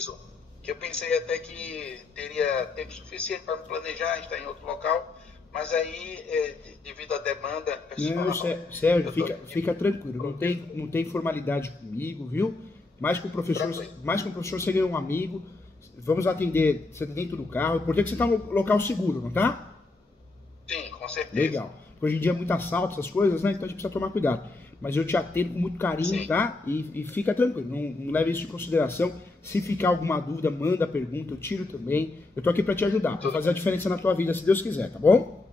impreciso, que eu pensei até que teria tempo suficiente para me planejar, estar em outro local, mas aí, devido à demanda Não, pessoal, Sérgio, eu estou fica tranquilo, não tem formalidade comigo, viu? tranquilo. Mais que um professor, você ganha um amigo. Vamos atender você dentro do carro. O importante é que você está no local seguro, não tá? Sim, com certeza. Legal. Hoje em dia é muito assalto, essas coisas, né? Então a gente precisa tomar cuidado. Mas eu te atendo com muito carinho, Sim, tá? E fica tranquilo, não leve isso em consideração. Se ficar alguma dúvida, manda a pergunta, eu tiro também. Eu tô aqui para te ajudar, para tudo fazer a bem. diferença na tua vida, se Deus quiser, tá bom?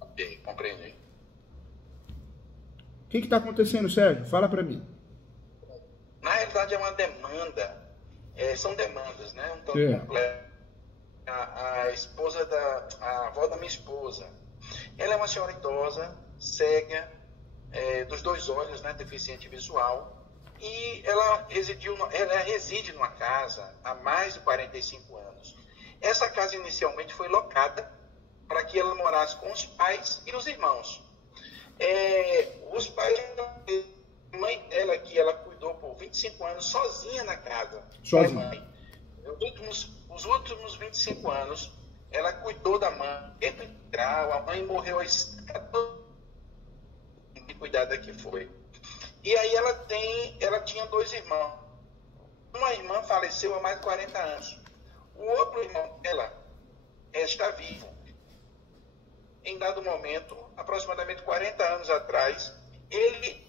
Ok, compreendi. O que está acontecendo, Sérgio? Fala para mim. Na realidade, é uma demanda, são demandas, né? Um tanto É. complexo. A esposa a avó da minha esposa, ela é uma senhora idosa, cega, dos dois olhos, né? Deficiente visual. E ela reside numa casa há mais de 45 anos. Essa casa inicialmente foi locada para que ela morasse com os pais e os irmãos. Os pais, a mãe dela, que ela cuidou por 25 anos sozinha na casa, pai e Sozinho. mãe. Os últimos 25 anos, ela cuidou da mãe, tempo integral, a mãe morreu aos 14 de cuidada que foi. E aí ela tinha dois irmãos. Uma irmã faleceu há mais de 40 anos. O outro irmão dela está vivo. Em dado momento, aproximadamente 40 anos atrás, ele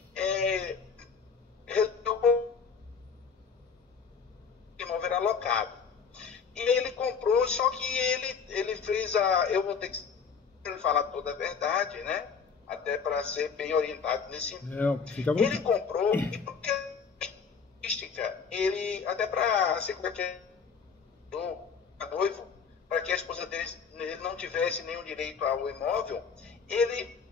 resolveu o imóvel era alocado. E ele comprou, só que ele fez eu vou ter que falar toda a verdade, né? Até para ser bem orientado nesse sentido. Não, fica à Ele vontade. comprou, e porque ele, até para ser noivo, para que a esposa dele não tivesse nenhum direito ao imóvel, ele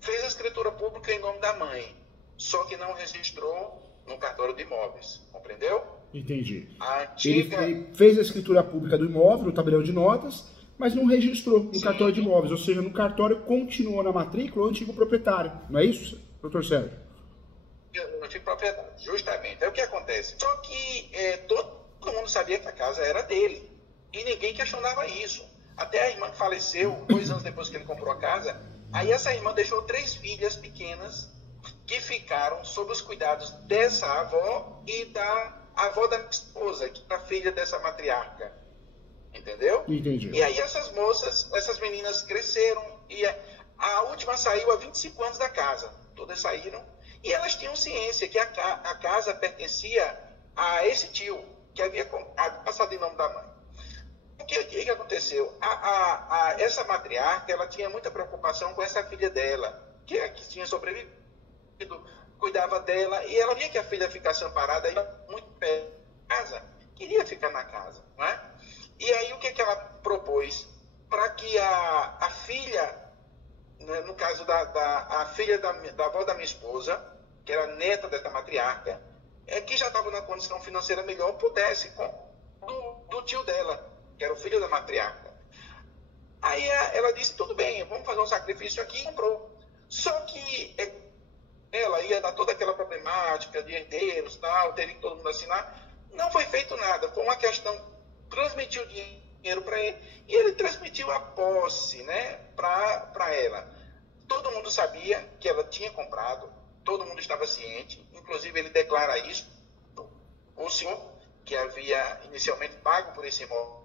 fez a escritura pública em nome da mãe, só que não registrou no cartório de imóveis, compreendeu? Entendi. A antiga, Ele fez a escritura pública do imóvel, no tabelião de notas, mas não registrou no cartório de sim, imóveis. Ou seja, no cartório continuou na matrícula o antigo proprietário. Não é isso, doutor Sérgio? eu tive propriedade, justamente. É o que acontece. Só que todo mundo sabia que a casa era dele. E ninguém questionava isso. Até a irmã que faleceu, 2 anos depois que ele comprou a casa, aí essa irmã deixou 3 filhas pequenas que ficaram sob os cuidados dessa avó e da avó da minha esposa, que é a filha dessa matriarca. Entendeu? Entendi. E aí essas meninas cresceram e a última saiu há 25 anos da casa. Todas saíram e elas tinham ciência que a casa pertencia a esse tio que havia passado em nome da mãe. O que aconteceu? Essa matriarca, ela tinha muita preocupação com essa filha dela, que tinha sobrevivido, cuidava dela, e ela via que a filha ficasse amparada e muito perto da casa, queria ficar na casa, não é? E aí o que ela propôs? Para que a filha, né, no caso a filha da avó da minha esposa, que era neta dessa matriarca, que já estava na condição financeira melhor, pudesse do tio dela, que era o filho da matriarca. Aí ela disse, tudo bem, vamos fazer um sacrifício aqui, e comprou. Só que ela ia dar toda aquela problemática de herdeiros, tal, teria que todo mundo assinar. Não foi feito nada, foi uma questão, transmitiu dinheiro para ele, e ele transmitiu a posse, né, para ela. Todo mundo sabia que ela tinha comprado, todo mundo estava ciente, inclusive ele declara isso, o senhor que havia inicialmente pago por esse imóvel.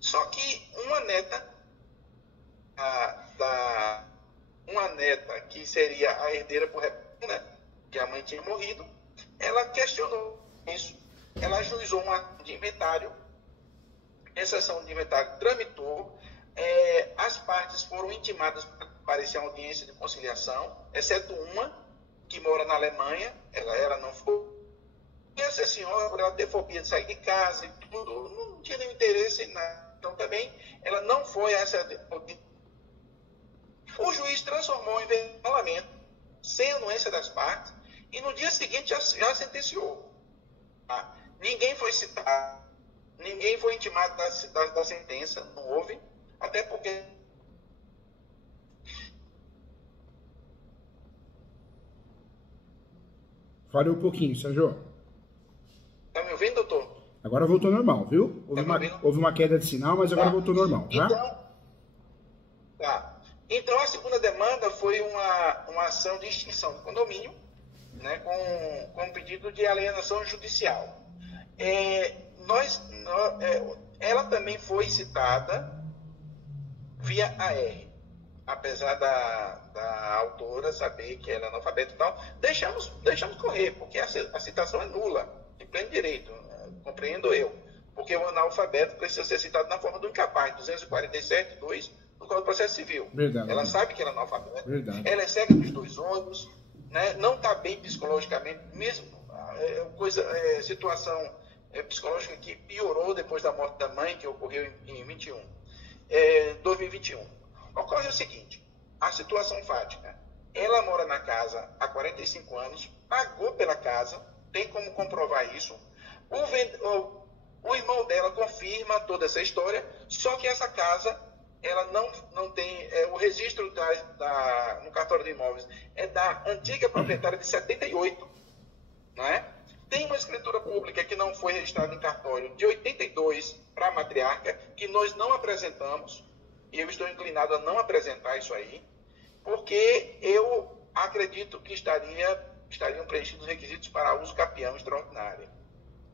Só que uma neta que seria a herdeira por né, que a mãe tinha morrido, ela questionou isso. Ela ajuizou uma de inventário, essa ação de inventário tramitou, as partes foram intimadas para comparecer à audiência de conciliação, exceto uma, que mora na Alemanha, ela não foi. E essa senhora, por ela ter fobia de sair de casa e tudo, não tinha nenhum interesse em nada. Então também ela não foi a essa. O juiz transformou em parlamento, sem anuência das partes, e no dia seguinte já sentenciou. Tá? Ninguém foi citado, ninguém foi intimado da sentença, não houve, até porque. Falei um pouquinho, Sérgio. Está me ouvindo, doutor? Agora voltou normal, viu? Houve uma queda de sinal, mas agora voltou normal, tá? Então, Então, a segunda demanda foi uma ação de extinção do condomínio, né, com pedido de alienação judicial. Ela também foi citada via AR, apesar da autora saber que ela é analfabeta e tal, deixamos correr, porque a citação é nula, de pleno direito, compreendo eu, porque o analfabeto precisa ser citado na forma do incapaz, 247.2 do Código de Processo Civil. Verdade. Ela sabe que ela é analfabeta, Verdade. Ela é cega dos dois olhos, né, não está bem psicologicamente, mesmo situação psicológica que piorou depois da morte da mãe, que ocorreu em 2021. Ocorre o seguinte, a situação fática, ela mora na casa há 45 anos, pagou pela casa, tem como comprovar isso, o irmão dela confirma toda essa história, só que essa casa, ela não tem, o registro no cartório de imóveis é da antiga proprietária de 78, não é? Tem uma escritura pública que não foi registrada em cartório de 82 para a matriarca, que nós não apresentamos, e eu estou inclinado a não apresentar isso aí, porque eu acredito que estariam preenchidos os requisitos para uso capião extraordinário.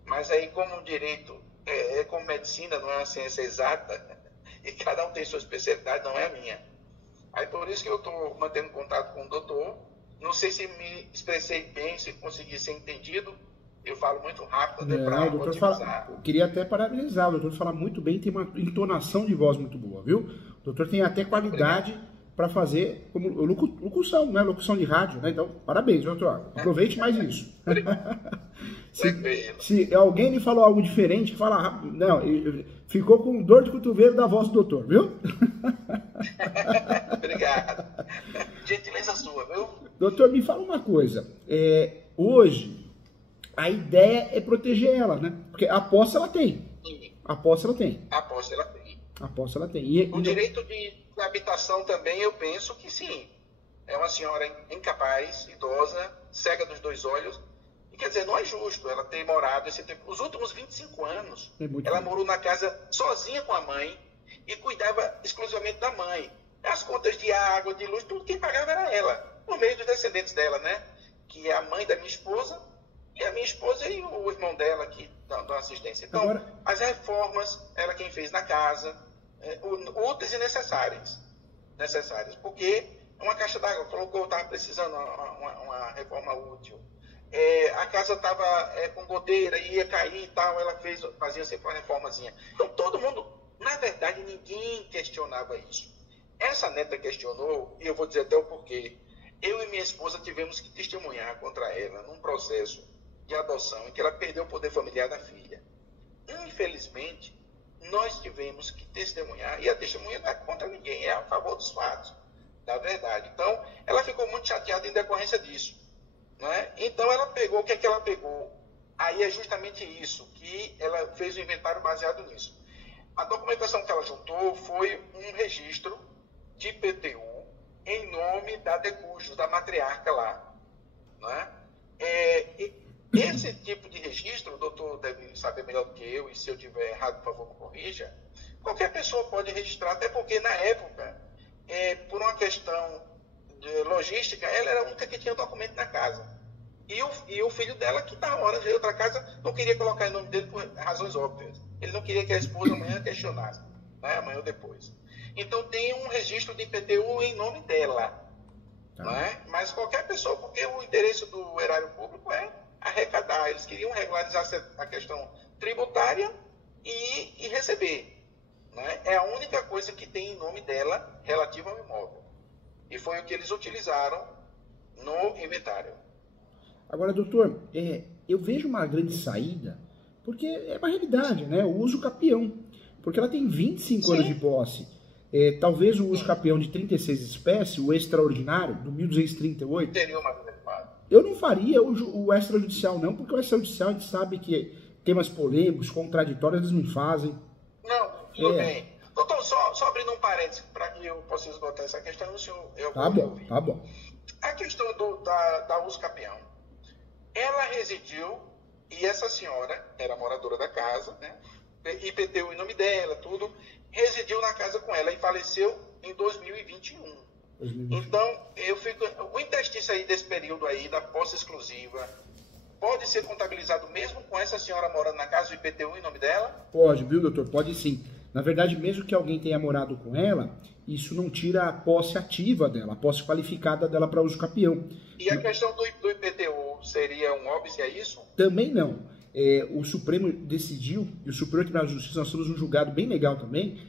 Mas aí, como direito, como medicina, não é uma ciência exata, e cada um tem sua especialidade, não é a minha. Aí por isso que eu estou mantendo contato com o doutor. Não sei se me expressei bem, se consegui ser entendido. Eu falo muito rápido. O doutor eu queria até parabenizar. O doutor fala muito bem, tem uma entonação de voz muito boa, viu? O doutor tem até qualidade para fazer como locução, né? Locução de rádio, né? Então, parabéns, doutor. Aproveite mais isso. Se alguém lhe falou algo diferente, fala, não, ficou com dor de cotovelo da voz do doutor, viu? Obrigado. Gentileza sua, viu? Doutor, me fala uma coisa. Hoje, a ideia é proteger ela, né? Porque a posse ela tem. A posse ela tem. A posse ela tem. A posse ela tem. O direito de habitação também, eu penso que sim. É uma senhora incapaz, idosa, cega dos dois olhos. E quer dizer, não é justo ela ter morado esse tempo. Os últimos 25 anos, ela morou na casa sozinha com a mãe e cuidava exclusivamente da mãe. As contas de água, de luz, tudo quem pagava era ela, por meio dos descendentes dela, né? Que é a mãe da minha esposa, e a minha esposa e o irmão dela que dão assistência. Então, as reformas, ela quem fez na casa, úteis e necessárias, porque uma caixa d'água colocou, estava precisando uma reforma útil. A casa estava com goteira, ia cair e tal, ela fazia sempre uma reformazinha. Então, todo mundo, na verdade, ninguém questionava isso. Essa neta questionou, e eu vou dizer até o porquê. Eu e minha esposa tivemos que testemunhar contra ela num processo de adoção em que ela perdeu o poder familiar da filha. Infelizmente, nós tivemos que testemunhar, e a testemunha não é contra ninguém, é a favor dos fatos, da verdade. Então, ela ficou muito chateada em decorrência disso. Né? Então ela pegou, o que é que ela pegou? Aí é justamente isso, que ela fez o inventário baseado nisso. A documentação que ela juntou foi um registro de IPTU em nome da Decujos, da matriarca lá. Né? Esse tipo de registro, o doutor deve saber melhor do que eu, e se eu tiver errado, por favor, me corrija. Qualquer pessoa pode registrar, até porque na época, por uma questão logística, ela era a única que tinha documento na casa. E o filho dela, que na hora de outra casa, não queria colocar em nome dele por razões óbvias. Ele não queria que a esposa amanhã questionasse, né? Amanhã ou depois. Então tem um registro de IPTU em nome dela. Tá. Né? Mas qualquer pessoa, porque o interesse do erário público é arrecadar. Eles queriam regularizar a questão tributária e receber. Né? É a única coisa que tem em nome dela relativa ao imóvel. E foi o que eles utilizaram no inventário. Agora, doutor, eu vejo uma grande saída, porque é uma realidade, né? O uso capião. Porque ela tem 25 anos de posse. Talvez o uso capião de 36 espécies, o extraordinário, do 1238... Seria uma adequada. Eu não faria o extrajudicial, não, porque o extrajudicial a gente sabe que temas polêmicos, contraditórios, eles não fazem. Não, tudo bem. Doutor, só abrindo um parênteses para que eu possa esgotar essa questão, o senhor... Tá bom. A questão da uso capião, ela residiu E essa senhora era moradora da casa, né? IPTU em nome dela, tudo, residiu na casa com ela e faleceu em 2021. Então, o interstício aí desse período aí, da posse exclusiva, pode ser contabilizado mesmo com essa senhora morando na casa, o IPTU em nome dela? Pode, viu, doutor? Pode sim. Na verdade, mesmo que alguém tenha morado com ela, isso não tira a posse ativa dela, a posse qualificada dela para uso capião. E a questão do IPTU seria um óbice, é isso? Também não. O Supremo decidiu, e o Supremo Tribunal de Justiça, nós temos um julgado bem legal também,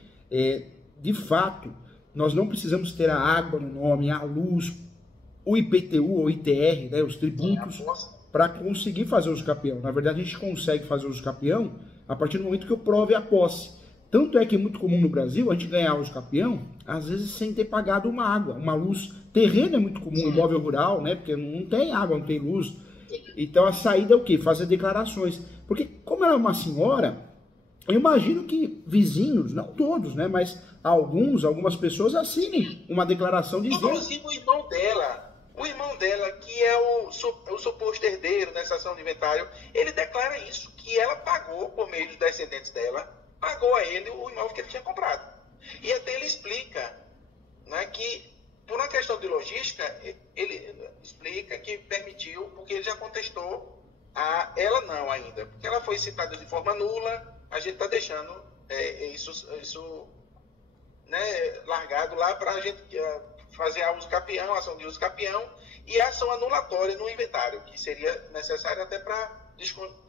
de fato, nós não precisamos ter a água no nome, a luz, o IPTU ou ITR, né, os tributos, para conseguir fazer uso capião. Na verdade, a gente consegue fazer uso capião a partir do momento que eu prove a posse. Tanto é que é muito comum no Brasil a gente ganhar uso capião, às vezes sem ter pagado uma água, uma luz. Terreno é muito comum, imóvel rural, né, porque não tem água, não tem luz. Então a saída é o quê? Fazer declarações. Porque como ela é uma senhora, eu imagino que vizinhos, não todos, né, mas algumas pessoas assinem uma declaração dizendo... Inclusive o irmão dela, que é o suposto herdeiro nessa ação de inventário, ele declara isso, que ela pagou, por meio dos descendentes dela, pagou a ele o imóvel que ele tinha comprado. E até ele explica, né, que por uma questão de logística, ele explica que permitiu, porque ele já contestou ela não ainda, porque ela foi citada de forma nula, a gente está deixando isso né, largado lá para a gente fazer a uso capião, a ação de uso capião e a ação anulatória no inventário, que seria necessário até para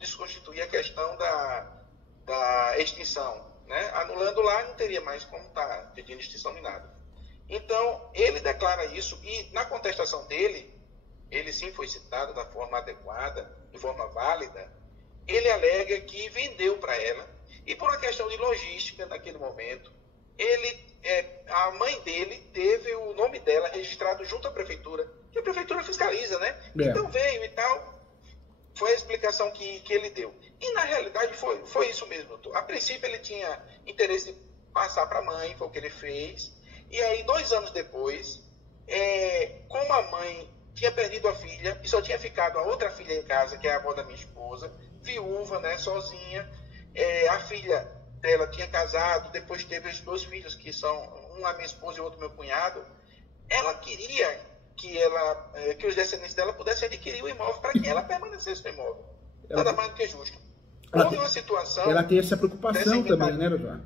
desconstituir a questão da extinção. Né? Anulando lá, não teria mais como estar pedindo extinção nem nada. Então, ele declara isso e na contestação dele, ele sim foi citado da forma adequada, de forma válida, ele alega que vendeu para ela e por uma questão de logística naquele momento, a mãe dele teve o nome dela registrado junto à prefeitura, que a prefeitura fiscaliza, né? Então veio e tal, foi a explicação que ele deu. E na realidade foi isso mesmo, doutor. A princípio ele tinha interesse de passar para a mãe, foi o que ele fez. E aí, 2 anos depois, como a mãe tinha perdido a filha e só tinha ficado a outra filha em casa, que é a avó da minha esposa, viúva, né, sozinha, a filha dela tinha casado, depois teve os 2 filhos, que são um a minha esposa e o outro meu cunhado, ela queria que os descendentes dela pudessem adquirir o imóvel para que ela permanecesse no imóvel. Nada mais do que justo. Houve uma situação... Ela tem essa preocupação também, né, doutor?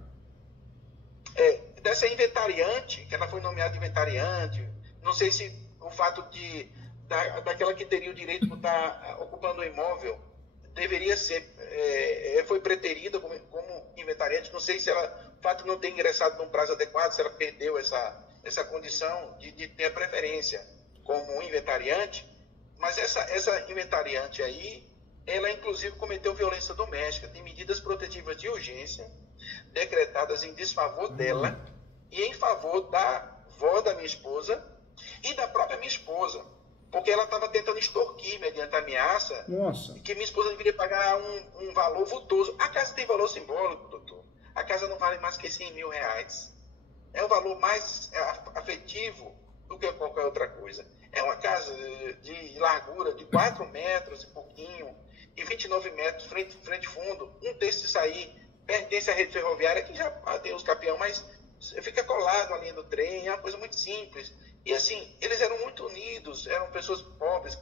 Dessa inventariante, que ela foi nomeada inventariante, não sei se o fato daquela que teria o direito de estar ocupando o imóvel deveria ser, foi preterida como inventariante, não sei se ela, o fato de não ter ingressado num prazo adequado, se ela perdeu essa condição de ter a preferência como inventariante, mas essa inventariante aí, ela inclusive cometeu violência doméstica, tem medidas protetivas de urgência decretadas em desfavor dela e em favor da avó da minha esposa e da própria minha esposa, porque ela estava tentando extorquir mediante ameaça. Nossa. Que minha esposa deveria pagar um valor vultoso. A casa tem valor simbólico, doutor. A casa não vale mais que 100 mil reais. É um valor mais afetivo do que qualquer outra coisa. É uma casa de largura de 4 metros e pouquinho e 29 metros frente fundo. Um terço disso aí pertence à rede ferroviária, que já tem os capião, mas fica colado à linha do trem, é uma coisa muito simples. E assim, eles eram muito unidos, eram pessoas pobres,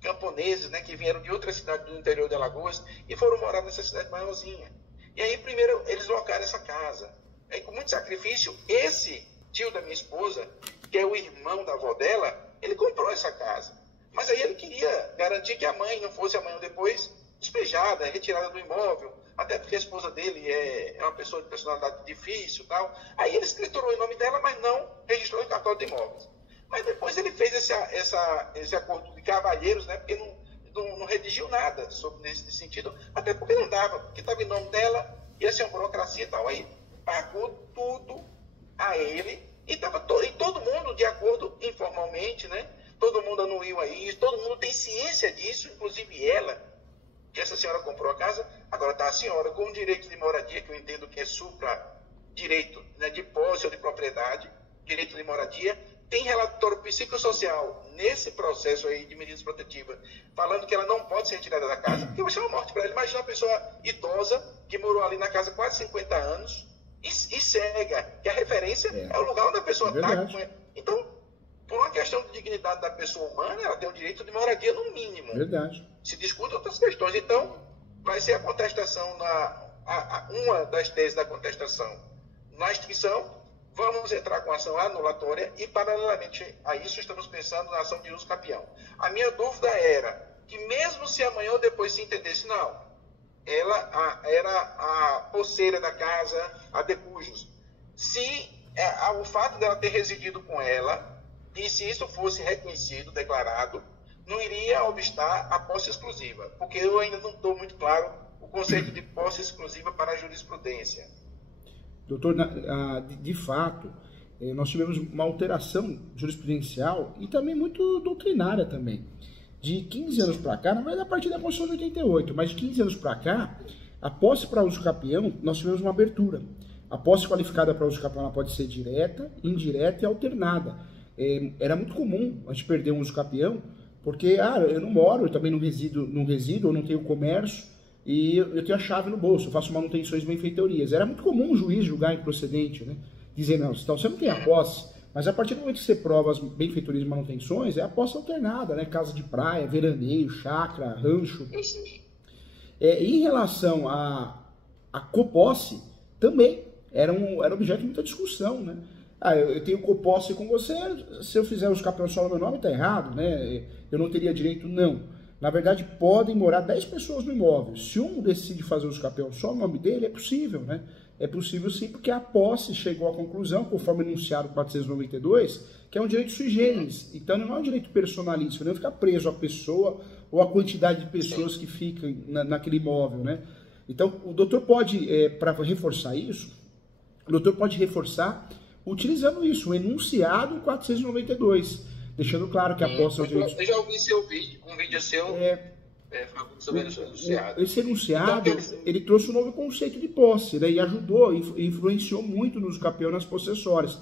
camponeses, né, que vieram de outra cidade do interior de Alagoas e foram morar nessa cidade maiorzinha. E aí, primeiro, eles locaram essa casa. Aí, com muito sacrifício, esse tio da minha esposa, que é o irmão da avó dela, ele comprou essa casa. Mas aí ele queria garantir que a mãe não fosse amanhã ou depois despejada, retirada do imóvel, até porque a esposa dele é uma pessoa de personalidade difícil e tal. Aí ele escriturou em nome dela, mas não registrou em cartório de imóveis. Mas depois ele fez esse acordo de cavalheiros, né? Porque não redigiu nada nesse sentido, até porque não dava, porque estava em nome dela, ia ser uma burocracia e tal. Aí pagou tudo a ele e todo mundo de acordo informalmente, né? Todo mundo anuiu a isso, todo mundo tem ciência disso, inclusive ela, que essa senhora comprou a casa. Agora está a senhora com o direito de moradia, que eu entendo que é supra-direito, né, de posse ou de propriedade, direito de moradia, tem relatório psicossocial nesse processo aí de medidas protetivas, falando que ela não pode ser retirada da casa, porque vai ser uma morte para ela. Imagina uma pessoa idosa que morou ali na casa quase 50 anos e cega, que a referência é o lugar onde a pessoa está. Então, por uma questão de dignidade da pessoa humana, ela tem o direito de moradia no mínimo. Verdade. Se discute outras questões. Então, vai ser a contestação, uma das teses da contestação na extinção. Vamos entrar com ação anulatória e, paralelamente a isso, estamos pensando na ação de uso capião. A minha dúvida era que, mesmo se amanhã ou depois se entendesse, não, ela era a poceira da casa, a de cujos, se o fato dela ter residido com ela, e se isso fosse reconhecido, declarado, não iria obstar a posse exclusiva, porque eu ainda não estou muito claro o conceito de posse exclusiva para a jurisprudência. Doutor, de fato, nós tivemos uma alteração jurisprudencial e também muito doutrinária também. De 15 anos para cá, na verdade a partir da Constituição de 88, mas de 15 anos para cá, a posse para uso capião, nós tivemos uma abertura. A posse qualificada para uso capião ela pode ser direta, indireta e alternada. Era muito comum a gente perder um uso capião, porque eu não moro, eu também não resido, eu não tenho comércio, e eu tenho a chave no bolso, eu faço manutenções e benfeitorias. Era muito comum o juiz julgar improcedente, né? Dizer, não, então você não tem a posse, mas a partir do momento que você prova as benfeitorias e manutenções, é a posse alternada, né? Casa de praia, veraneio, chácara, rancho. Em relação à coposse, também era objeto de muita discussão, né? Eu tenho coposse com você, se eu fizer os capiões só no meu nome, tá errado, né? Eu não teria direito, não. Na verdade, podem morar 10 pessoas no imóvel. Se um decide fazer os capiões só no nome dele, é possível, né? É possível sim, porque a posse chegou à conclusão, conforme enunciado 492, que é um direito sui generis. Então, não é um direito personalíssimo, não ficar preso a pessoa ou a quantidade de pessoas que ficam naquele imóvel, né? Então, o doutor pode, para reforçar isso, o doutor pode reforçar utilizando isso, o enunciado 492, deixando claro que a posse é um direito... Eu já ouvi um vídeo seu falando sobre esse enunciado. Esse enunciado, ele trouxe um novo conceito de posse, né, e ajudou, influenciou muito nos capião nas possessórias.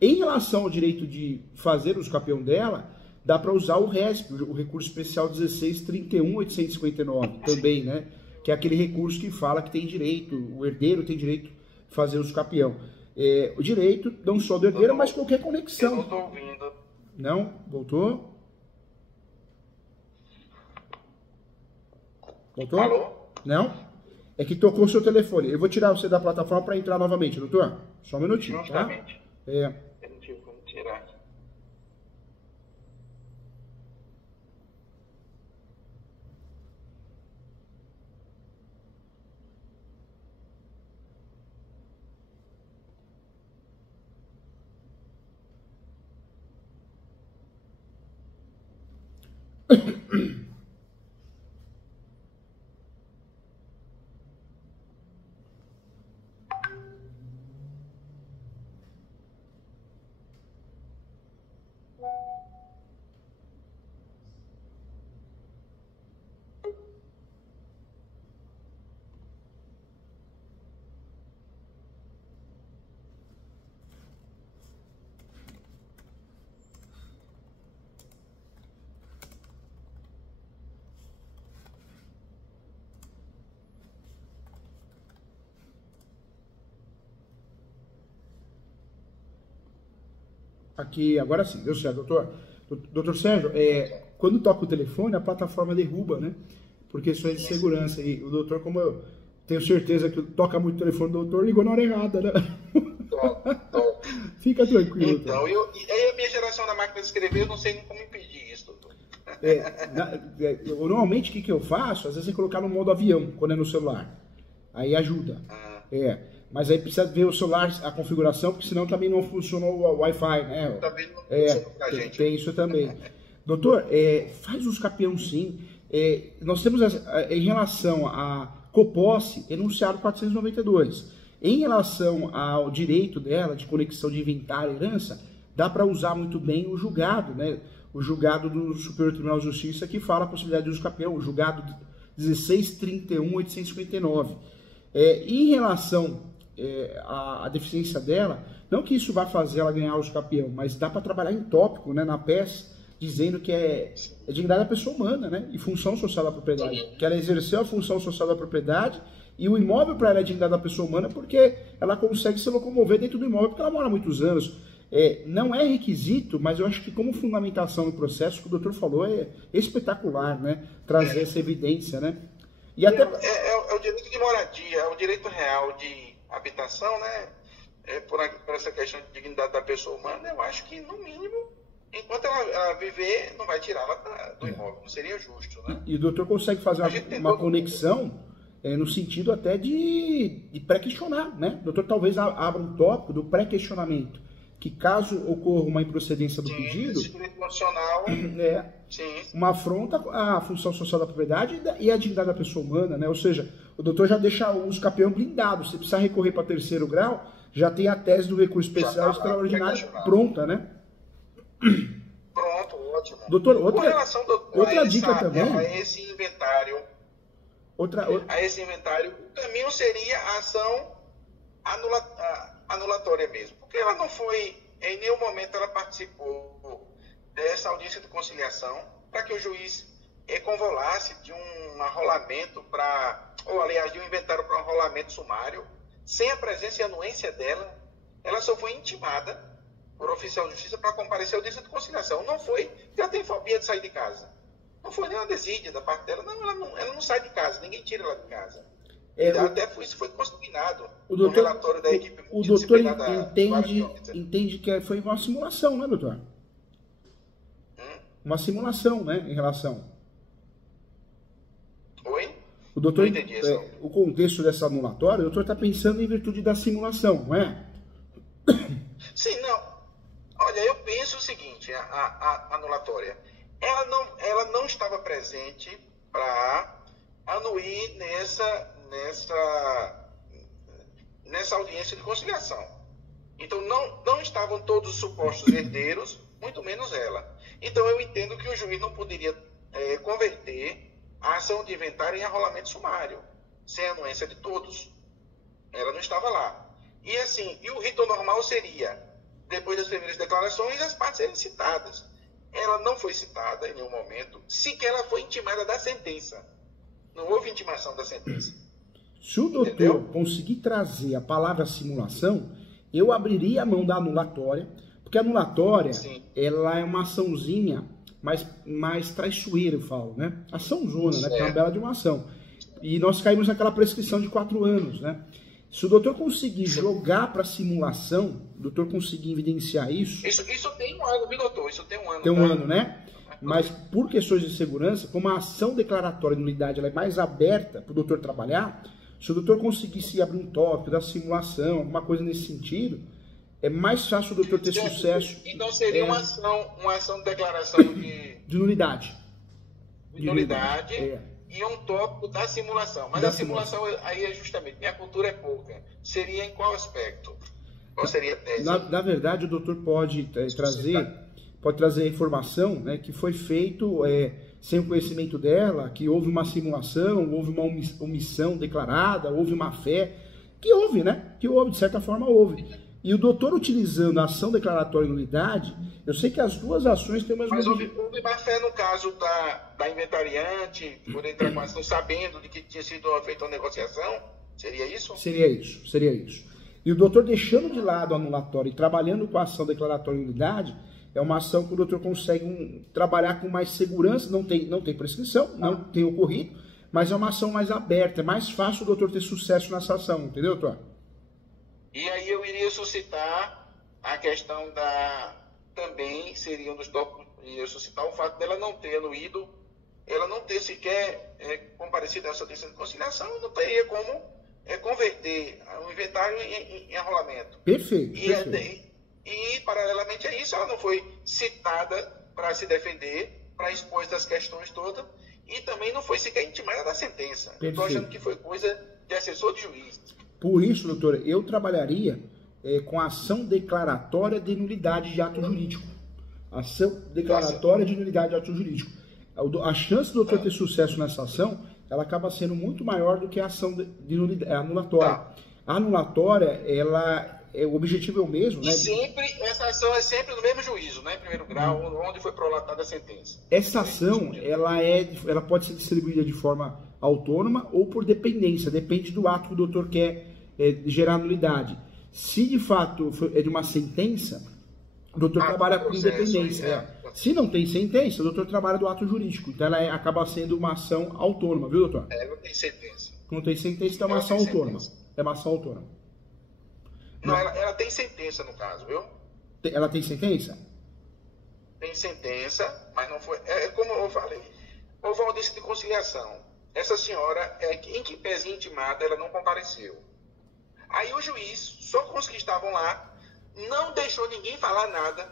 Em relação ao direito de fazer os capião dela, dá para usar o RESP, o recurso especial 16.31.859, também, né, que é aquele recurso que fala que tem direito, o herdeiro tem direito de fazer os capião. O direito, não só do herdeiro, mas qualquer conexão. Eu não estou ouvindo. Não? Voltou? Voltou? Alô? Não? É que tocou o seu telefone. Eu vou tirar você da plataforma para entrar novamente, doutor. Só um minutinho, justamente. Tá? Eu não tive como tirar. Aqui, agora sim, deu certo, doutor. Doutor Sérgio, quando toca o telefone, a plataforma derruba, né? Por questões de segurança. E o doutor, como eu tenho certeza que toca muito o telefone do doutor, ligou na hora errada, né? Fica tranquilo. Então, a minha geração na máquina de escrever, eu não sei nem como impedir isso, doutor. Normalmente, o que eu faço? Às vezes é colocar no modo avião, quando é no celular. Aí ajuda. Mas aí precisa ver o celular, a configuração, porque senão também não funciona o Wi-Fi, né? Também não funciona pra gente. Tem isso também. Doutor, faz os capião sim. Nós temos, em relação a coposse, enunciado 492. Em relação ao direito dela, de conexão de inventário e herança, dá para usar muito bem o julgado, né? O julgado do Superior Tribunal de Justiça, que fala a possibilidade de uso capião, o julgado 16.31.859. Em relação a deficiência dela, não que isso vá fazer ela ganhar uso capião, mas dá para trabalhar em tópico, né, na PES, dizendo que é dignidade da pessoa humana, né, e função social da propriedade, que ela exerceu a função social da propriedade e o imóvel para ela é dignidade da pessoa humana porque ela consegue se locomover dentro do imóvel porque ela mora há muitos anos. Não é requisito, mas eu acho que como fundamentação no processo, o que o doutor falou é espetacular, né, trazer essa evidência, né. E até... é o direito de moradia, é o direito real de habitação, né, por essa questão de dignidade da pessoa humana, eu acho que, no mínimo, enquanto ela viver, não vai tirá-la do imóvel, não seria justo, né? E o doutor consegue fazer uma conexão no sentido até de pré-questionar, né? O doutor talvez abra um tópico do pré-questionamento, que caso ocorra uma improcedência do pedido, uma afronta à função social da propriedade e à dignidade da pessoa humana, né? Ou seja, o doutor já deixa o uso capião blindado. Se precisar recorrer para terceiro grau, já tem a tese do recurso especial extraordinário pronta, né? Pronto, ótimo. Doutor, com relação outra dica também. A esse inventário, o caminho seria a ação anulatória mesmo, porque ela não foi, em nenhum momento ela participou dessa audiência de conciliação para que o juiz convolasse de um arrolamento de um inventário para um arrolamento sumário, sem a presença e anuência dela. Ela só foi intimada por oficial de justiça para comparecer à audiência de conciliação. Não foi, porque ela tem fobia de sair de casa. Não foi nenhuma desídia da parte dela. Não, ela não sai de casa, ninguém tira ela de casa. Até isso foi consignado no relatório da equipe. O doutor entende que foi uma simulação, né, doutor? Uma simulação, né, em relação... Oi? O doutor, não entendi isso. O contexto dessa anulatória, o doutor está pensando em virtude da simulação, não é? Sim, não. Olha, eu penso o seguinte, a anulatória, ela não estava presente para anuir nessa audiência de conciliação. Então, não estavam todos os supostos herdeiros, muito menos ela. Então, eu entendo que o juiz não poderia converter a ação de inventário em arrolamento sumário, sem a anuência de todos. Ela não estava lá. E o rito normal seria, depois das primeiras declarações, as partes serem citadas. Ela não foi citada em nenhum momento, sequer ela foi intimada da sentença. Não houve intimação da sentença. Se o doutor conseguir trazer a palavra simulação, eu abriria a mão da anulatória, porque a anulatória, ela é uma açãozinha mais traiçoeira, eu falo, né? Açãozona, né? Que é uma bela de uma ação. E nós caímos naquela prescrição de 4 anos, né? Se o doutor conseguir jogar para simulação, o doutor conseguir evidenciar isso... Isso tem um ano, viu, doutor? Isso tem um ano. Tem um ano, né? Mas por questões de segurança, como a ação declaratória de nulidade ela é mais aberta para o doutor trabalhar, se o doutor conseguisse abrir um tópico da simulação, alguma coisa nesse sentido, é mais fácil o doutor ter sucesso. Então seria uma ação de declaração de nulidade. De nulidade. E um tópico da simulação. Mas a simulação aí é justamente, minha cultura é pouca. Seria em qual aspecto? Qual seria a tese? Na verdade, o doutor pode trazer a informação, né, que foi feito sem o conhecimento dela, que houve uma simulação, houve uma omissão declarada, houve má fé, que houve, né? Que houve, de certa forma houve. E o doutor utilizando a ação declaratória de nulidade, eu sei que as duas ações têm o mesmo... Mas houve má fé no caso da inventariante, por entrar com a ação sabendo de que tinha sido feita uma negociação? Seria isso? Seria isso. E o doutor deixando de lado a anulatória e trabalhando com a ação declaratória de nulidade, é uma ação que o doutor consegue trabalhar com mais segurança, não tem prescrição, não tem ocorrido, mas é uma ação mais aberta, é mais fácil o doutor ter sucesso nessa ação, entendeu, doutor? E aí eu iria suscitar a questão também seria um dos tópicos, iria suscitar o fato dela não ter anuído, ela não ter sequer comparecido nessa audiência de conciliação, não teria como converter o inventário em arrolamento. Perfeito. E, paralelamente a isso, ela não foi citada para se defender, para expor das questões todas, e também não foi sequer intimada da sentença. Estou achando que foi coisa de assessor de juiz. Por isso, doutora, eu trabalharia com ação declaratória de nulidade de ato jurídico. Ação declaratória de nulidade de ato jurídico. A chance do doutor ter sucesso nessa ação, ela acaba sendo muito maior do que a ação de nulidade, anulatória. A anulatória, o objetivo é o mesmo, né? E sempre, essa ação é sempre no mesmo juízo, né? Em primeiro grau, onde foi prolatada a sentença. Essa ação, ela pode ser distribuída de forma autônoma ou por dependência, depende do ato que o doutor quer gerar nulidade. Se de fato é de uma sentença, o doutor trabalha com independência. Se não tem sentença, o doutor trabalha do ato jurídico. Então ela acaba sendo uma ação autônoma, viu, doutor? Não tem sentença. Não tem sentença, então é uma ação autônoma. É uma ação autônoma. Não, ela tem sentença no caso, viu? Ela tem sentença? Tem sentença, mas não foi. Como eu falei, houve uma audiência de conciliação. Essa senhora, em que pese intimada, ela não compareceu. Aí o juiz, só com os que estavam lá, não deixou ninguém falar nada.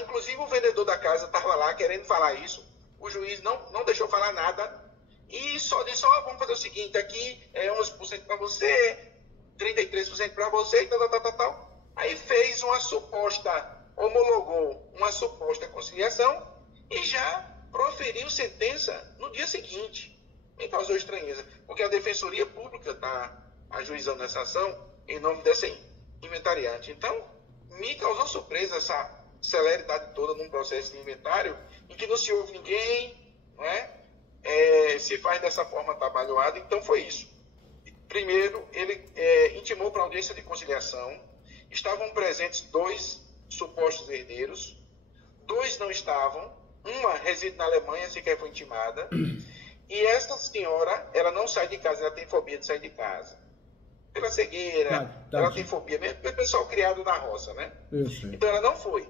Inclusive o vendedor da casa estava lá querendo falar isso. O juiz não deixou falar nada. E só disse, vamos fazer o seguinte, aqui é 11% para você, 33% para você e tal. Aí fez homologou uma suposta conciliação e já proferiu sentença no dia seguinte. Me causou estranheza, porque a Defensoria Pública está ajuizando essa ação em nome dessa inventariante. Então, me causou surpresa essa celeridade toda num processo de inventário em que não se ouve ninguém, não é? Se faz dessa forma trabalhada. Então foi isso. Primeiro, ele intimou para a audiência de conciliação. Estavam presentes 2 supostos herdeiros, 2 não estavam, uma reside na Alemanha, sequer foi intimada, e essa senhora, ela não sai de casa, ela tem fobia de sair de casa. Pela cegueira, ela tem fobia, mesmo pelo pessoal criado na roça, né? Isso. Então ela não foi.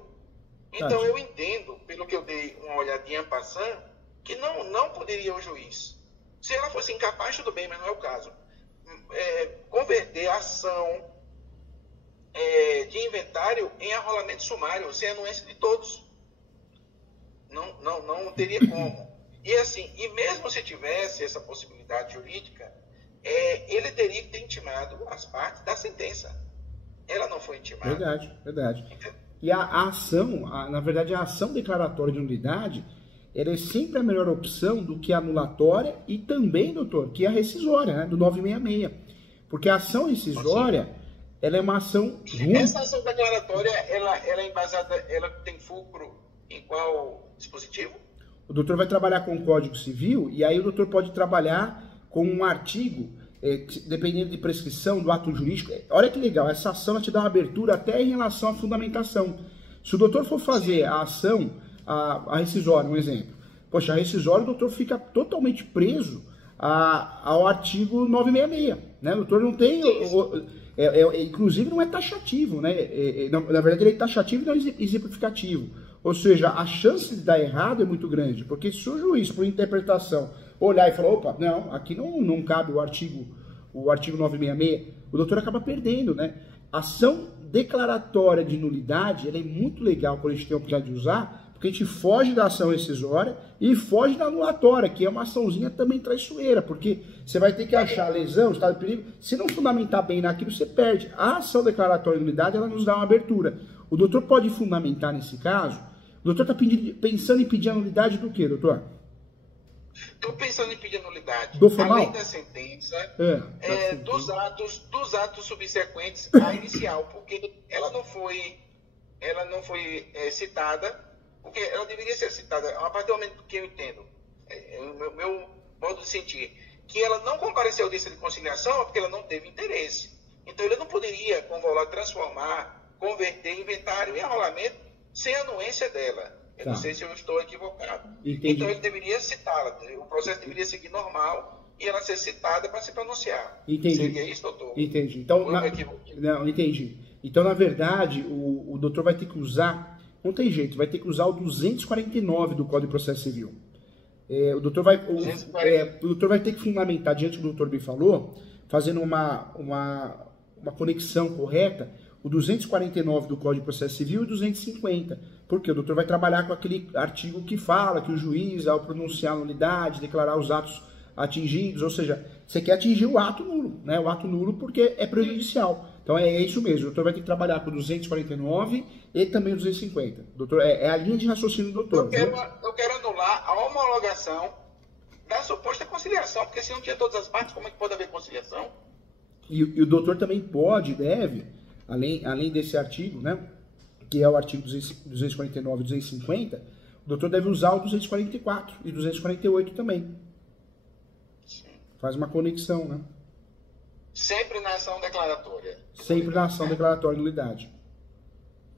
Então eu entendo, pelo que eu dei uma olhadinha passando, que não poderia o juiz. Se ela fosse incapaz, tudo bem, mas não é o caso. Converter a ação de inventário em arrolamento sumário, sem anuência de todos. Não teria como. E assim, e mesmo se tivesse essa possibilidade jurídica, ele teria que ter intimado as partes da sentença. Ela não foi intimada. Verdade. E a ação, na verdade, a ação declaratória de nulidade, ela é sempre a melhor opção do que a anulatória e também, doutor, que a rescisória, né, do 966. Porque a ação rescisória, ela é uma ação ruim. Essa ação declaratória, ela é embasada, ela tem fulcro em qual dispositivo? O doutor vai trabalhar com o Código Civil e aí o doutor pode trabalhar com um artigo, dependendo de prescrição do ato jurídico. Olha que legal, essa ação ela te dá uma abertura até em relação à fundamentação. Se o doutor for fazer a ação, a rescisória, um exemplo. Poxa, a rescisória, o doutor fica totalmente preso ao artigo 966, né? O doutor não tem... inclusive não é taxativo, né? Na verdade ele é taxativo e não exemplificativo. Ou seja, a chance de dar errado é muito grande, porque se o juiz, por interpretação, olhar e falar, opa, não, aqui não cabe o artigo 966, o doutor acaba perdendo, né? Ação declaratória de nulidade, ela é muito legal quando a gente tem a oportunidade de usar, porque a gente foge da ação rescisória e foge da anulatória, que é uma açãozinha também traiçoeira, porque você vai ter que achar a lesão, estado de perigo, se não fundamentar bem naquilo, você perde. A ação declaratória de nulidade, ela nos dá uma abertura. O doutor pode fundamentar nesse caso. O doutor está pensando em pedir a nulidade do quê, doutor? Estou pensando em pedir a nulidade. Do formal? Além da sentença, dos atos subsequentes à inicial, porque ela não foi citada, porque ela deveria ser citada, a partir do momento que eu entendo, o meu modo de sentir, que ela não compareceu à audiência de conciliação é porque ela não teve interesse. Então ele não poderia, convolar, transformar, converter inventário em arrolamento sem anuência dela. Eu não sei se eu estou equivocado. Entendi. Então ele deveria citá-la. O processo deveria seguir normal e ela ser citada para se pronunciar. Entendi. Seria isso, doutor? Entendi. Então, não, entendi. Então, na verdade, o doutor vai ter que usar, não tem jeito, vai ter que usar o 249 do Código de Processo Civil. O doutor vai ter que fundamentar, diante do que o doutor bem falou, fazendo uma conexão correta, o 249 do Código de Processo Civil e o 250. Porque o doutor vai trabalhar com aquele artigo que fala que o juiz, ao pronunciar a nulidade, declarar os atos atingidos, ou seja, você quer atingir o ato nulo, né? O ato nulo porque é prejudicial. Então é isso mesmo, o doutor vai ter que trabalhar com o 249 e também o 250. Doutor, é a linha de raciocínio do doutor. Eu quero anular a homologação da suposta conciliação, porque se não tinha todas as partes, como é que pode haver conciliação? E o doutor também pode, deve, além desse artigo, né, que é o artigo 249 e 250, o doutor deve usar o 244 e 248 também. Sim. Faz uma conexão, né? Sempre na ação declaratória. Sempre na ação declaratória de nulidade.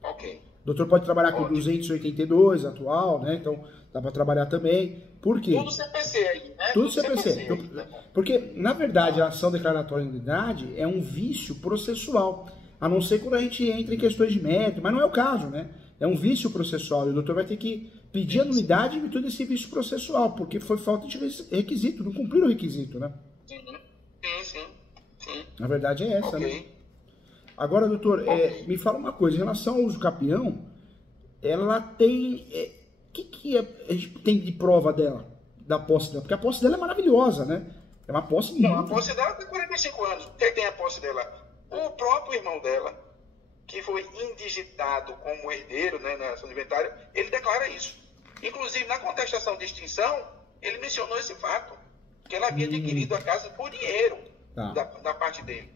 Ok. O doutor pode trabalhar com Ótimo. 282 atual, né? Então dá para trabalhar também. Por quê? Tudo CPC aí, né? Tudo CPC. aí, tá bom. Porque, na verdade, a ação declaratória de nulidade é um vício processual. A não ser quando a gente entra em questões de mérito, mas não é o caso, né? É um vício processual. E o doutor vai ter que pedir a nulidade em virtude desse vício processual, porque foi falta de requisito, não cumpriram o requisito, né? Sim. Na verdade é essa, Ok. né? Agora, doutor, Ok. me fala uma coisa. Em relação ao uso capião, ela tem... O que a gente tem de prova dela, da posse dela? Porque a posse dela é maravilhosa, né? É uma posse Não, a muito... posse dela tem 45 anos. O que é que tem a posse dela? O próprio irmão dela, que foi indigitado como herdeiro, né, na ação de inventário, ele declara isso. Inclusive, na contestação de extinção, ele mencionou esse fato, que ela havia adquirido a casa por dinheiro Tá. da parte dele.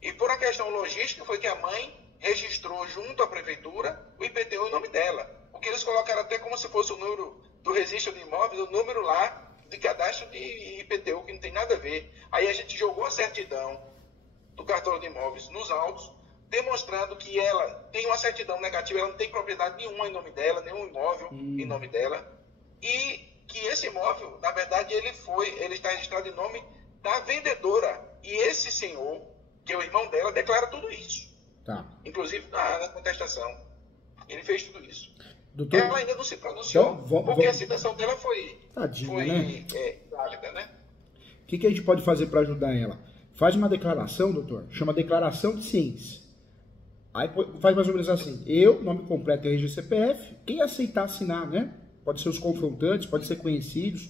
E por uma questão logística, foi que a mãe registrou junto à prefeitura o IPTU em nome dela. Porque eles colocaram até como se fosse o número do registro de imóveis, o número lá de cadastro de IPTU, que não tem nada a ver. Aí a gente jogou a certidão do cartório de imóveis nos autos, demonstrando que ela tem uma certidão negativa, ela não tem propriedade nenhuma em nome dela, nenhum imóvel em nome dela, e que esse imóvel, na verdade, ele está registrado em nome da vendedora. E esse senhor, que é o irmão dela, declara tudo isso. Tá. Inclusive na contestação. Ele fez tudo isso. Doutor, Ela ainda não se pronunciou, Então, porque a citação dela foi tadinha, né? válida, né? O que a gente pode fazer para ajudar ela? Faz uma declaração, doutor, chama declaração de ciência. Aí faz mais ou menos assim: eu, nome completo é RG CPF, quem aceitar assinar, né? Pode ser os confrontantes, pode ser conhecidos.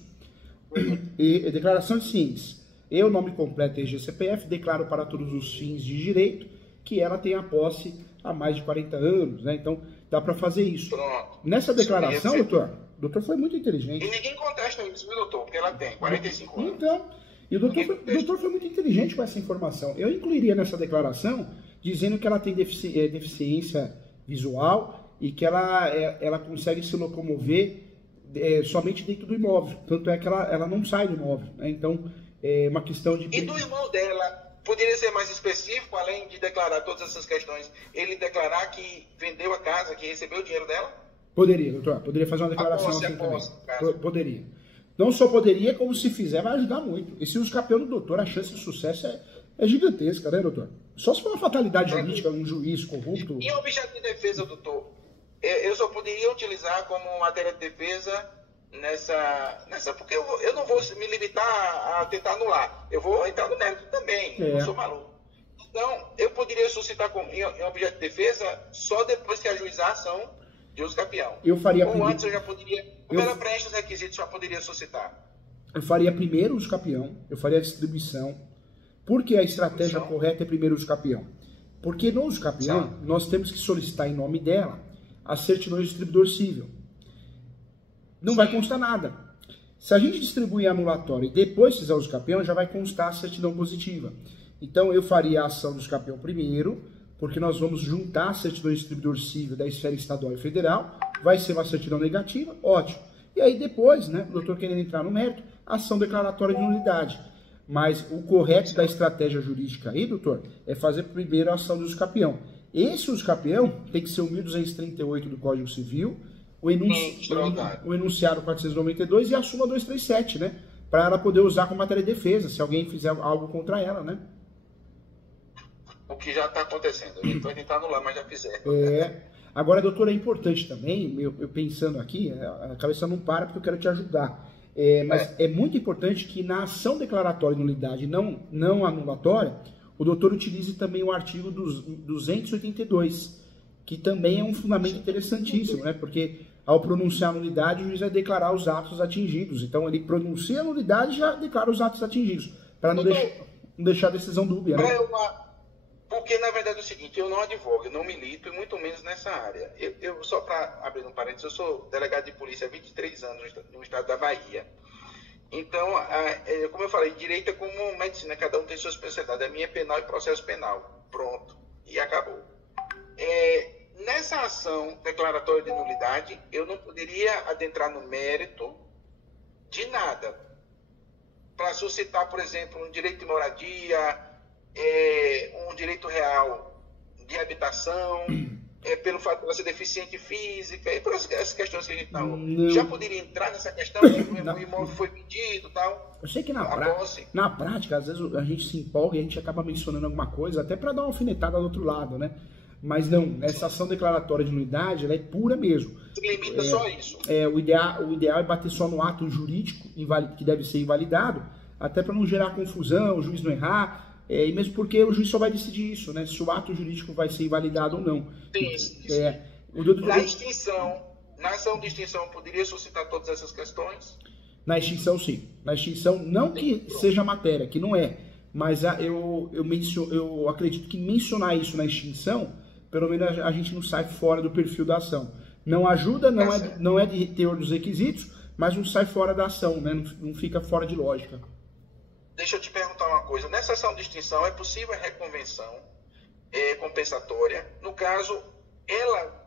E declaração de ciência. Eu, nome completo é RG CPF, declaro para todos os fins de direito que ela tem a posse há mais de 40 anos, né? Então, dá para fazer isso. Pronto. Nessa declaração, Isso doutor, o doutor foi muito inteligente. E ninguém contesta isso, viu, doutor? Porque ela tem 45 anos. Então, e o doutor foi muito inteligente com essa informação. Eu incluiria nessa declaração dizendo que ela tem deficiência visual e que ela consegue se locomover somente dentro do imóvel. Tanto é que ela não sai do imóvel, né? Então, é uma questão de... E do irmão dela, poderia ser mais específico, além de declarar todas essas questões, ele declarar que vendeu a casa, que recebeu o dinheiro dela? Poderia, doutor. Poderia fazer uma declaração Posse, assim posse, também. Poderia. Não só poderia, como se fizer, vai ajudar muito. E se usa capião do doutor, a chance de sucesso é gigantesca, né, doutor? Só se for uma fatalidade jurídica, um juiz corrupto... E objeto de defesa, doutor? Eu só poderia utilizar como matéria de defesa nessa porque eu não vou me limitar a tentar anular. Eu vou entrar no mérito também, eu não sou maluco. Então, eu poderia suscitar em objeto de defesa só depois que ajuizar a ação de uso capião. Eu faria Ou antes eu já poderia, como ela preenche os requisitos, já poderia suscitar. Eu faria primeiro o uso capião, eu faria a distribuição. Por que a estratégia correta é primeiro o uso capião? Porque no uso capião, nós temos que solicitar em nome dela as certidões do distribuidor civil. Não vai constar nada. Se a gente distribuir anulatório e depois fizer o uso capião, já vai constar a certidão positiva. Então eu faria a ação do uso capião primeiro, porque nós vamos juntar a certidão do distribuidor civil da esfera estadual e federal, vai ser uma certidão negativa, ótimo. E aí depois, né, o doutor querendo entrar no mérito, ação declaratória de nulidade. Mas o correto da estratégia jurídica aí, doutor, é fazer primeiro a ação do uso capião. Esse uso capião tem que ser o 1238 do Código Civil, o enunciado 492 e a súmula 237, né? Para ela poder usar como matéria de defesa, se alguém fizer algo contra ela, né? O que já está acontecendo. Eu estou tentando anular, mas já fizeram. Agora, doutor, é importante também, eu pensando aqui, a cabeça não para porque eu quero te ajudar. Mas é muito importante que na ação declaratória de nulidade não anulatória, o doutor utilize também o artigo 282, que também é um fundamento interessantíssimo, né? Porque ao pronunciar a nulidade, o juiz vai declarar os atos atingidos. Então, ele pronuncia a nulidade e já declara os atos atingidos, para não deixar a decisão dúbia, né? Porque, na verdade, é o seguinte, eu não advogo, eu não milito, e muito menos nessa área. Só para abrir um parênteses, eu sou delegado de polícia há 23 anos no estado da Bahia. Então, como eu falei, direito é como medicina, cada um tem sua especialidade. A minha é penal e processo penal. Pronto. E acabou. Nessa ação declaratória de nulidade, eu não poderia adentrar no mérito de nada. Para suscitar, por exemplo, um direito de moradia, um direito real de habitação, pelo fato de ela ser deficiente física, e por essas questões que a gente não já poderia entrar nessa questão, que o imóvel foi pedido e tal. Eu sei que na prática, às vezes a gente se empolga e a gente acaba mencionando alguma coisa, até para dar uma alfinetada do outro lado, né? Mas não, essa ação declaratória de nulidade, ela é pura mesmo. Se limita só a isso. O ideal é bater só no ato jurídico que deve ser invalidado, até para não gerar confusão, o juiz não errar, e mesmo porque o juiz só vai decidir isso, né? Se o ato jurídico vai ser invalidado ou não. Na ação de extinção, poderia suscitar todas essas questões? Na extinção, sim. Na extinção, não que seja matéria, que não é, mas eu acredito que mencionar isso na extinção, pelo menos a gente não sai fora do perfil da ação. Não ajuda, não é de teor dos requisitos, mas não sai fora da ação, né? Não fica fora de lógica. Deixa eu te perguntar uma coisa. Nessa ação de extinção, é possível a reconvenção compensatória? No caso, ela,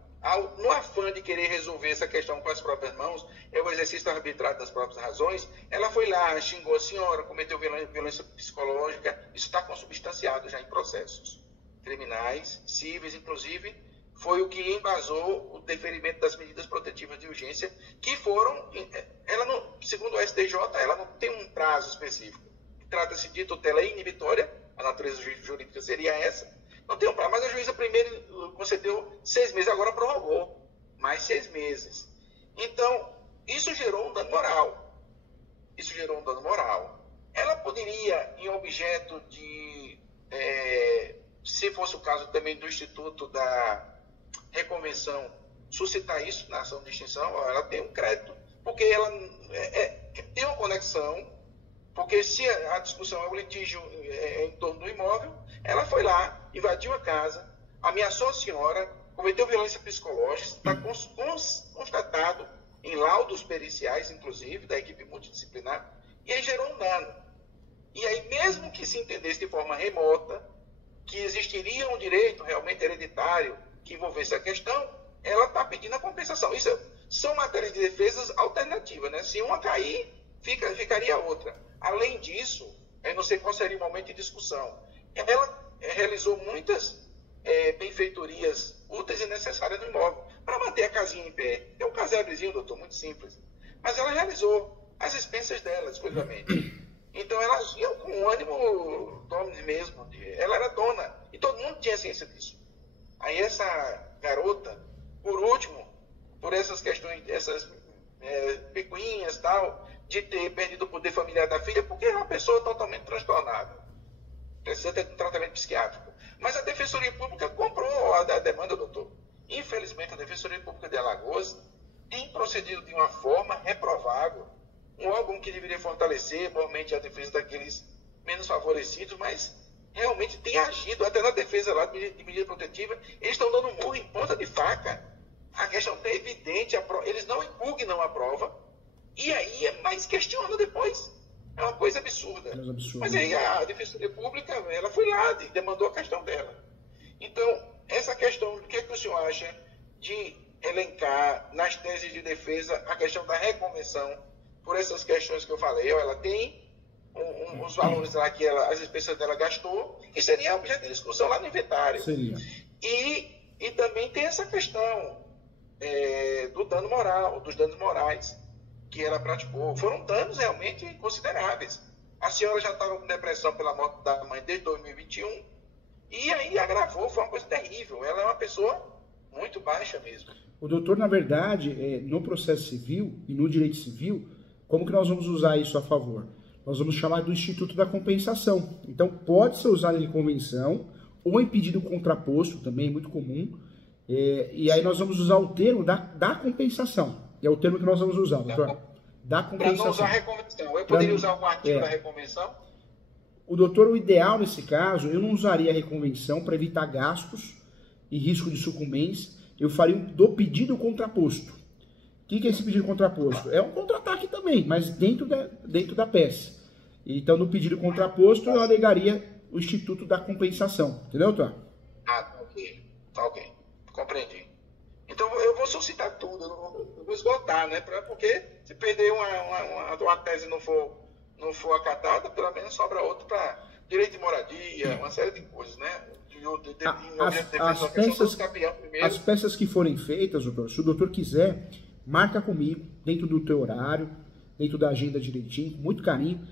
no afã de querer resolver essa questão com as próprias mãos, o exercício arbitrário das próprias razões, ela foi lá, xingou a senhora, cometeu violência psicológica, isso está consubstanciado já em processos criminais, cíveis, inclusive, foi o que embasou o deferimento das medidas protetivas de urgência, que foram, segundo o STJ, ela não tem um prazo específico. Trata-se de tutela inibitória, a natureza jurídica seria essa, não tem um prazo, mas a juíza primeiro concedeu 6 meses, agora prorrogou mais 6 meses. Então, isso gerou um dano moral. Ela poderia, em objeto de, se fosse o caso também do Instituto da Reconvenção, suscitar isso na ação de extinção, ela tem um crédito, porque ela tem uma conexão. Porque se a discussão é o litígio em torno do imóvel, ela foi lá, invadiu a casa, ameaçou a senhora, cometeu violência psicológica, está constatado em laudos periciais, inclusive, da equipe multidisciplinar, e aí gerou um dano. E aí, mesmo que se entendesse de forma remota que existiria um direito realmente hereditário que envolvesse a questão, ela está pedindo a compensação. Isso são matérias de defesas alternativas, né? Se uma cair, ficaria a outra. Além disso, eu não sei qual seria o momento de discussão. Ela realizou muitas benfeitorias úteis e necessárias no imóvel para manter a casinha em pé. É um casebrezinho, doutor, muito simples. Mas ela realizou as expensas dela, exclusivamente. Então, ela agia com um ânimo dono mesmo. Ela era dona. E todo mundo tinha ciência disso. Aí essa garota, por último, por essas questões, essas picuinhas e tal, de ter perdido o poder familiar da filha, porque é uma pessoa totalmente transtornada. Precisa ter um tratamento psiquiátrico. Mas a Defensoria Pública comprou a demanda, doutor. Infelizmente, a Defensoria Pública de Alagoas tem procedido de uma forma reprovável. Um órgão que deveria fortalecer, moralmente, a defesa daqueles menos favorecidos, mas realmente tem agido, até na defesa lá de medida protetiva, eles estão dando murro em ponta de faca. A questão é evidente, eles não impugnam a prova, e aí mais questiona depois. É uma coisa absurda. Mas aí a Defensoria Pública, ela foi lá e demandou a questão dela. Então, essa questão, o que o senhor acha de elencar nas teses de defesa a questão da reconvenção por essas questões que eu falei? Ela tem os valores lá que as expensas dela gastou, que seria objeto de discussão lá no inventário. Seria. E também tem essa questão do dano moral, dos danos morais que ela praticou. Foram danos realmente consideráveis. A senhora já estava com depressão pela morte da mãe desde 2021 e aí agravou, foi uma coisa terrível. Ela é uma pessoa muito baixa mesmo. O doutor, na verdade, no processo civil e no direito civil, como que nós vamos usar isso a favor? Nós vamos chamar do Instituto da Compensação. Então, pode ser usado em convenção ou em pedido contraposto, também é muito comum. E aí nós vamos usar o termo da compensação. É o termo que nós vamos usar, doutor. Da compensação. Para não usar reconvenção. Eu poderia usar algum artigo da reconvenção? O doutor, o ideal nesse caso, eu não usaria a reconvenção para evitar gastos e risco de sucumbência. Eu faria do pedido contraposto. que é esse pedido contraposto? É um contra-ataque também, mas dentro da peça. Então, no pedido contraposto, eu alegaria o Instituto da Compensação. Entendeu, Tom? Ah, tá ok. Tá ok. Compreendi. Então, eu vou suscitar tudo, eu não vou esgotar, né? Porque se perder uma tese não for acatada, pelo menos sobra outra para direito de moradia, uma série de coisas, né? As peças que forem feitas, doutor, se o doutor quiser, marca comigo, dentro do teu horário, dentro da agenda direitinho, com muito carinho.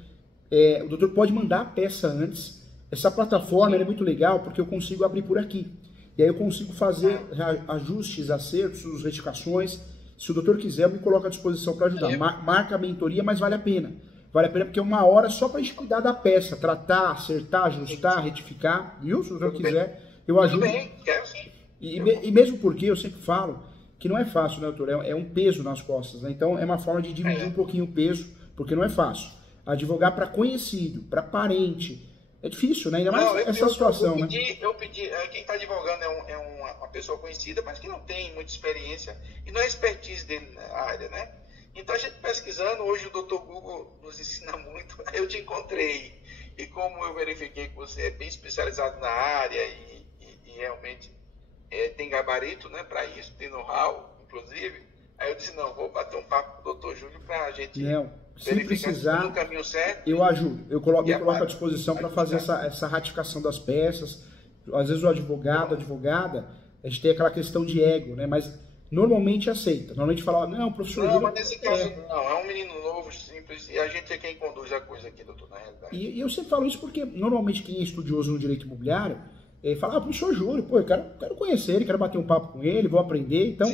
O doutor pode mandar a peça antes. Essa plataforma é muito legal porque eu consigo abrir por aqui. E aí eu consigo fazer ajustes, acertos, retificações. Se o doutor quiser, eu me coloco à disposição para ajudar. Marca a mentoria, mas vale a pena. Vale a pena porque é uma hora só para a gente cuidar da peça, tratar, acertar, ajustar, retificar. Viu? Se o doutor quiser, eu ajudo. Tudo bem, quero sim. E mesmo porque eu sempre falo que não é fácil, né, doutor? É um peso nas costas, né? Então é uma forma de dividir um pouquinho o peso, porque não é fácil. Advogar para conhecido, para parente, é difícil, né? Ainda mais essa situação, né? Quem está advogando é uma pessoa conhecida, mas que não tem muita experiência e não é expertise dele na área, né? Então a gente pesquisando, hoje o Dr. Google nos ensina muito, eu te encontrei. E como eu verifiquei que você é bem especializado na área e realmente tem gabarito, né, para isso, tem know-how, inclusive, aí eu disse, não, vou bater um papo com o Dr. Júlio para a gente se precisar, no caminho certo. Eu ajudo, eu coloco à disposição para fazer essa ratificação das peças. Às vezes o advogado, a advogada, a gente tem aquela questão de ego, né, mas normalmente aceita. Normalmente fala, não, professor Júlio... Não, mas nesse caso não, é um menino novo, simples, e a gente é quem conduz a coisa aqui, doutor, na realidade. E eu sempre falo isso porque normalmente quem é estudioso no direito imobiliário fala, professor Júlio, pô, eu quero conhecer ele, quero bater um papo com ele, vou aprender, então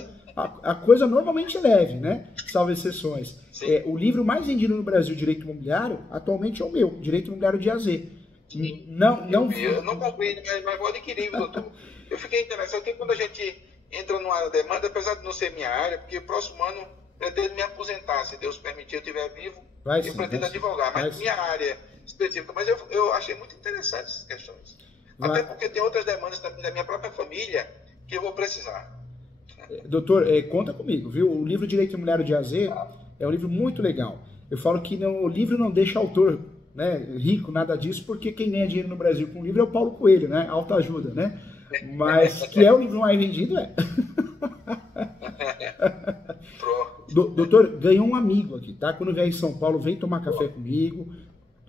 a coisa normalmente é leve, né? Salvo exceções. O livro mais vendido no Brasil, Direito Imobiliário, atualmente é o meu, Direito Imobiliário de AZ. Eu não comprei, mas vou adquirir, doutor. Eu fiquei interessado porque quando a gente entra numa demanda, apesar de não ser minha área, porque o próximo ano pretendo me aposentar, se Deus permitir, eu estiver vivo, eu pretendo advogar, mas minha área específica. Mas eu achei muito interessante essas questões. Até porque tem outras demandas também da minha própria família que eu vou precisar. Doutor, conta comigo, viu? O livro Direito Imobiliário de AZ é um livro muito legal. Eu falo que o livro não deixa autor, né, rico, nada disso, porque quem ganha dinheiro no Brasil com o livro é o Paulo Coelho, né? Autoajuda, né? Mas que é o livro mais vendido, Doutor, ganhou um amigo aqui, tá? Quando vier em São Paulo, vem tomar café comigo.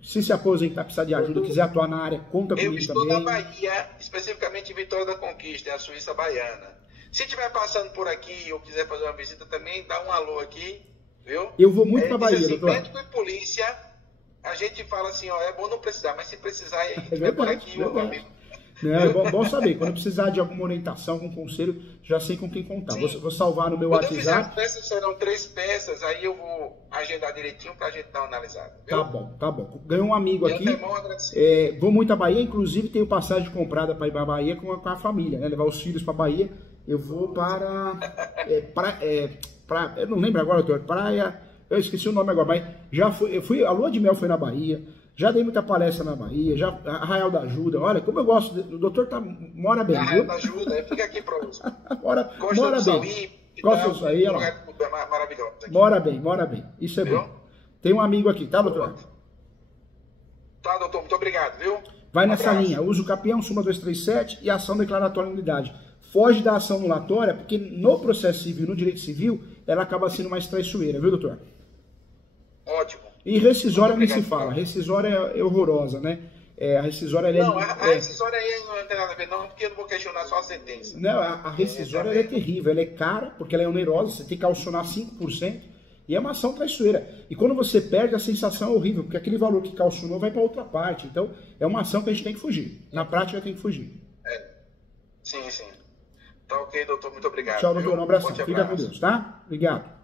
Se aposentar, precisar de ajuda, quiser atuar na área, conta comigo também. Eu estou na Bahia, especificamente em Vitória da Conquista, é a Suíça baiana. Se estiver passando por aqui ou quiser fazer uma visita também, dá um alô aqui, viu? Eu vou muito para Bahia, assim, doutor. Médico e polícia, a gente fala assim, ó, é bom não precisar, mas se precisar, estiver por aqui, meu amigo. É bom saber. Quando precisar de alguma orientação, algum conselho, já sei com quem contar. Vou salvar no meu WhatsApp. Quando eu fizer as peças, serão 3 peças, aí eu vou agendar direitinho pra gente dar uma analisada. Viu? Tá bom. Ganhou um amigo aqui. Vou muito à Bahia, inclusive tenho passagem comprada para ir para a Bahia com a família, né? Levar os filhos para a Bahia. Eu vou para... eu não lembro agora, doutor. Praia... Eu esqueci o nome agora, mas a lua de mel foi na Bahia. Já dei muita palestra na Bahia, Arraial da Ajuda. Olha, como eu gosto, o doutor mora bem, Arraial da Ajuda, fica aqui para você. mora bem. Gosta do Saí, olha lá. Maravilhoso. Mora bem. Isso é bom. Tem um amigo aqui, tá, doutor? Tá, doutor, muito obrigado, viu? Vai nessa linha, usa o capião, súmula 237 e ação declaratória de nulidade. Foge da ação anulatória, porque no processo civil, no direito civil, ela acaba sendo mais traiçoeira, viu, doutor? Ótimo. E rescisória nem se fala. Rescisória é horrorosa, né? A rescisória... a rescisória aí não tem nada a ver, não, porque eu não vou questionar só a sentença. Não, a rescisória é terrível. Ela é cara, porque ela é onerosa, você tem que calcionar 5%, e é uma ação traiçoeira. E quando você perde, a sensação é horrível, porque aquele valor que calcionou vai para outra parte. Então, é uma ação que a gente tem que fugir. Na prática, tem que fugir. Sim. Tá ok, doutor. Muito obrigado. Tchau, doutor. Um abraço. Fica com Deus, tá? Obrigado.